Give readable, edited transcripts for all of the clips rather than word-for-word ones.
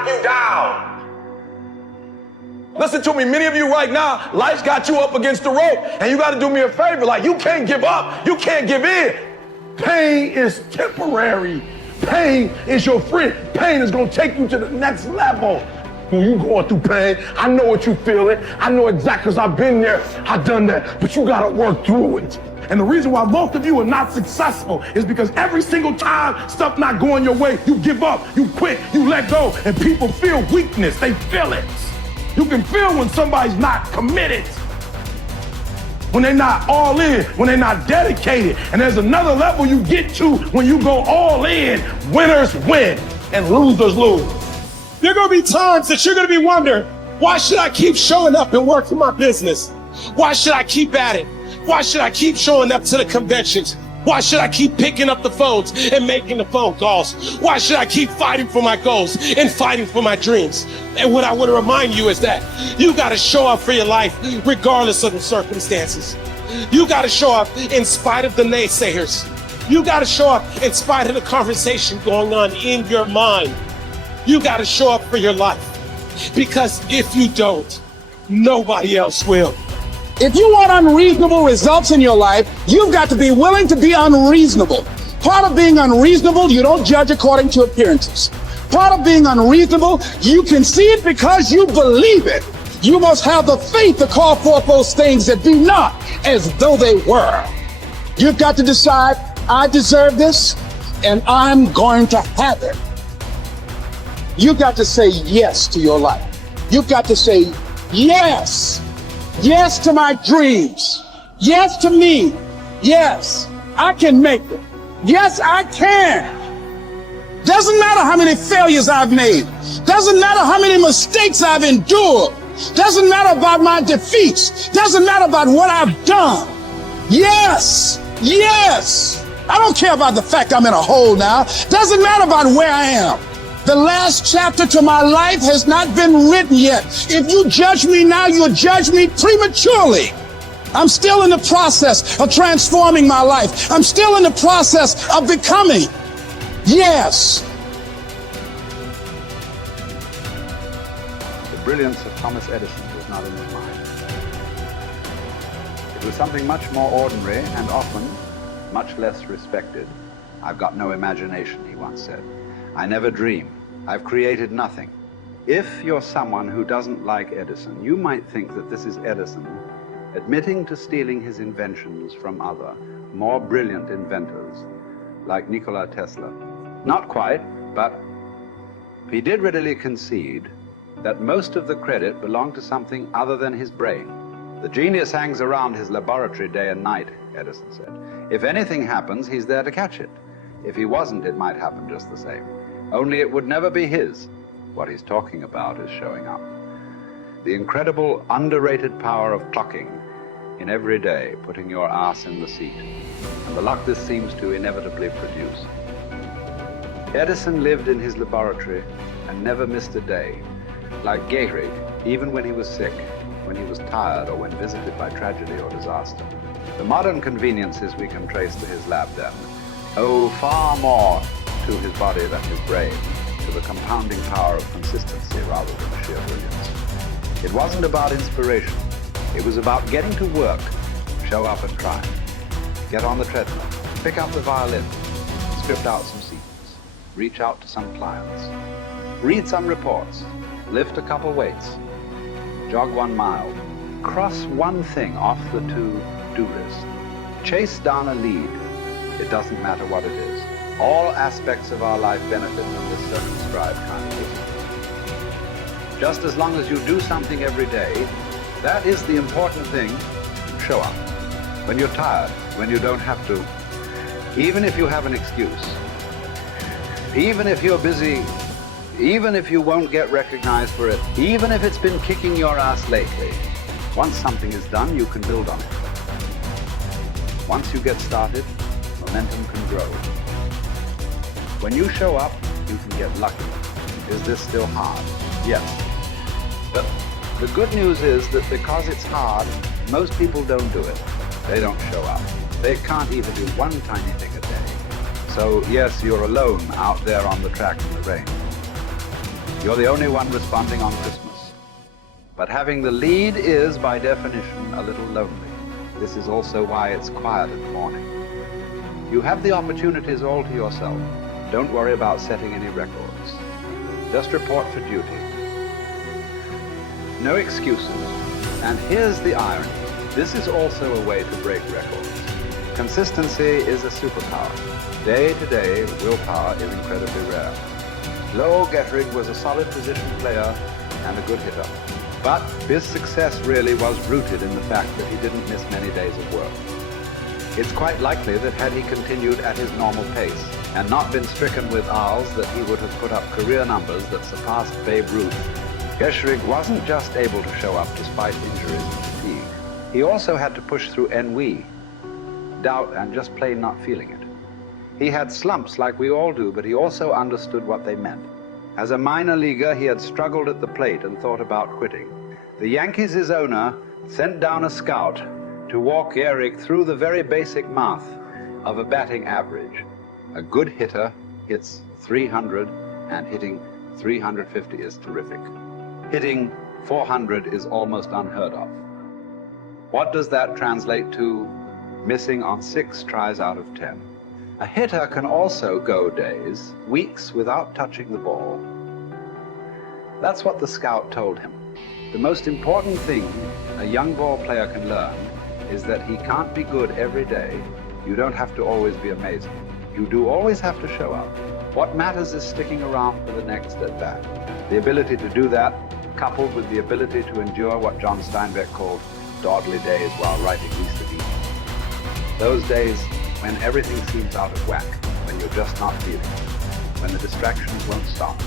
knock you down. Listen to me, many of you right now, life's got you up against the rope, and you got to do me a favor. Like, you can't give up. You can't give in. Pain is temporary. Pain is your friend. Pain is going to take you to the next level. When you going through pain, I know what you feeling. I know exactly, because I've been there. I've done that. But you got to work through it. And the reason why most of you are not successful is because every single time stuff not going your way, you give up, you quit, you let go, and people feel weakness. They feel it. You can feel when somebody's not committed, when they're not all in, when they're not dedicated. And there's another level you get to when you go all in. Winners win and losers lose. There are going to be times that you're going to be wondering, why should I keep showing up and working my business? Why should I keep at it? Why should I keep showing up to the conventions? Why should I keep picking up the phones and making the phone calls? Why should I keep fighting for my goals and fighting for my dreams? And what I want to remind you is that you got to show up for your life regardless of the circumstances. You got to show up in spite of the naysayers. You got to show up in spite of the conversation going on in your mind. You got to show up for your life, because if you don't, nobody else will. If you want unreasonable results in your life, you've got to be willing to be unreasonable. Part of being unreasonable, you don't judge according to appearances. Part of being unreasonable, you can see it because you believe it. You must have the faith to call forth those things that be not as though they were. You've got to decide, I deserve this, and I'm going to have it. You've got to say yes to your life. You've got to say yes. Yes to my dreams. Yes to me. Yes, I can make it. Yes, I can. Doesn't matter how many failures I've made. Doesn't matter how many mistakes I've endured. Doesn't matter about my defeats. Doesn't matter about what I've done. Yes, yes. I don't care about the fact I'm in a hole now. Doesn't matter about where I am. The last chapter to my life has not been written yet. If you judge me now, you'll judge me prematurely. I'm still in the process of transforming my life. I'm still in the process of becoming. Yes. The brilliance of Thomas Edison was not in his mind. It was something much more ordinary and often much less respected. I've got no imagination, he once said. I never dream. I've created nothing. If you're someone who doesn't like Edison, you might think that this is Edison admitting to stealing his inventions from other, more brilliant inventors, like Nikola Tesla. Not quite, but he did readily concede that most of the credit belonged to something other than his brain. The genius hangs around his laboratory day and night, Edison said. If anything happens, he's there to catch it. If he wasn't, it might happen just the same. Only it would never be his. What he's talking about is showing up. The incredible, underrated power of clocking in every day, putting your ass in the seat, and the luck this seems to inevitably produce. Edison lived in his laboratory and never missed a day. Like Gehrig, even when he was sick, when he was tired, or when visited by tragedy or disaster. The modern conveniences we can trace to his lab then owe far more to his body than his brain, to the compounding power of consistency rather than sheer brilliance. It wasn't about inspiration. It was about getting to work, show up and try. Get on the treadmill, pick up the violin, script out some sequence, reach out to some clients, read some reports, lift a couple weights, jog 1 mile, cross one thing off the to-do list, chase down a lead. It doesn't matter what it is. All aspects of our life benefit from this circumscribed kind of wisdom. Just as long as you do something every day, that is the important thing. Show up. When you're tired, when you don't have to, even if you have an excuse, even if you're busy, even if you won't get recognized for it, even if it's been kicking your ass lately, once something is done, you can build on it. Once you get started, momentum can grow. When you show up, you can get lucky. Is this still hard? Yes. But the good news is that because it's hard, most people don't do it. They don't show up. They can't even do one tiny thing a day. So yes, you're alone out there on the track in the rain. You're the only one responding on Christmas. But having the lead is, by definition, a little lonely. This is also why it's quiet in the morning. You have the opportunities all to yourself. Don't worry about setting any records. Just report for duty. No excuses. And here's the irony. This is also a way to break records. Consistency is a superpower. Day to day, willpower is incredibly rare. Lowell Getterig was a solid position player and a good hitter. But his success really was rooted in the fact that he didn't miss many days of work. It's quite likely that had he continued at his normal pace and not been stricken with R's, that he would have put up career numbers that surpassed Babe Ruth. Getterig wasn't just able to show up despite injuries and fatigue. He also had to push through ennui, doubt, and just plain not feeling it. He had slumps like we all do, but he also understood what they meant. As a minor leaguer, he had struggled at the plate and thought about quitting. The Yankees' owner sent down a scout to walk Gehrig through the very basic math of a batting average. A good hitter hits 300, and hitting 350 is terrific. Hitting 400 is almost unheard of. What does that translate to? Missing on 6 tries out of 10. A hitter can also go days, weeks without touching the ball. That's what the scout told him. The most important thing a young ball player can learn is that he can't be good every day. You don't have to always be amazing. You do always have to show up. What matters is sticking around for the next at-bat. The ability to do that, coupled with the ability to endure what John Steinbeck called dawdly days while writing Easter Eve. Those days when everything seems out of whack, when you're just not feeling it, when the distractions won't stop,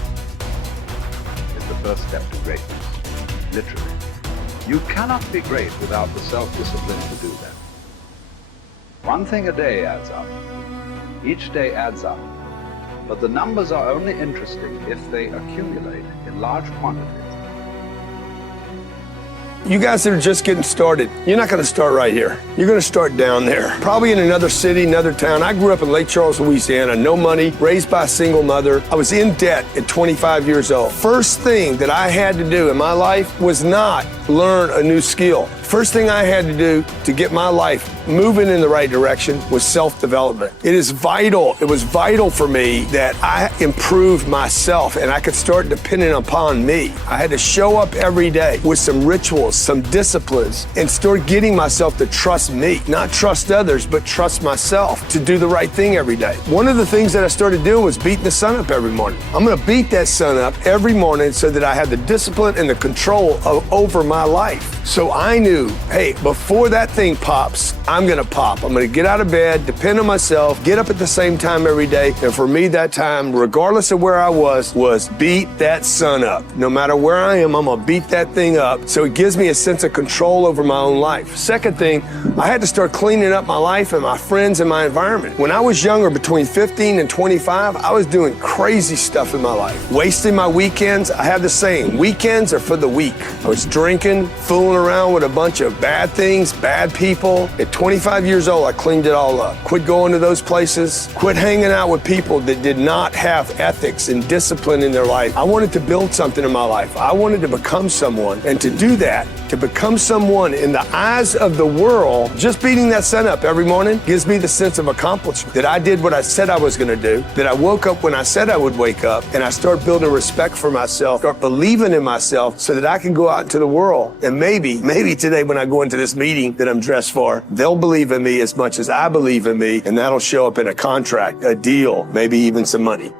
is the first step to greatness, literally. You cannot be great without the self-discipline to do that. One thing a day adds up. Each day adds up. But the numbers are only interesting if they accumulate in large quantities. You guys that are just getting started, you're not going to start right here. You're going to start down there, probably in another city, another town. I grew up in Lake Charles, Louisiana, no money, raised by a single mother. I was in debt at 25 years old. First thing that I had to do in my life was not learn a new skill. First thing I had to do to get my life moving in the right direction was self-development. It is vital. It was vital for me that I improved myself and I could start depending upon me. I had to show up every day with some rituals, some disciplines, and start getting myself to trust me, not trust others, but trust myself to do the right thing every day. One of the things that I started doing was beating the sun up every morning. I'm going to beat that sun up every morning so that I have the discipline and the control over my life. So I knew, hey, before that thing pops, I'm going to pop. I'm going to get out of bed, depend on myself, get up at the same time every day. And for me, that time, regardless of where I was beat that sun up. No matter where I am, I'm going to beat that thing up. So it gives me a sense of control over my own life. Second thing, I had to start cleaning up my life and my friends and my environment. When I was younger, between 15 and 25, I was doing crazy stuff in my life. Wasting my weekends. I have the saying, weekends are for the weak. I was drinking, fooling around with a bunch of bad things, bad people. At 25 years old, I cleaned it all up. Quit going to those places. Quit hanging out with people that did not have ethics and discipline in their life. I wanted to build something in my life. I wanted to become someone. And to do that, to become someone in the eyes of the world, just beating that sun up every morning gives me the sense of accomplishment, that I did what I said I was going to do, that I woke up when I said I would wake up, and I start building respect for myself, start believing in myself so that I can go out into the world. And maybe today when I go into this meeting that I'm dressed for, they'll believe in me as much as I believe in me, and that'll show up in a contract, a deal, maybe even some money.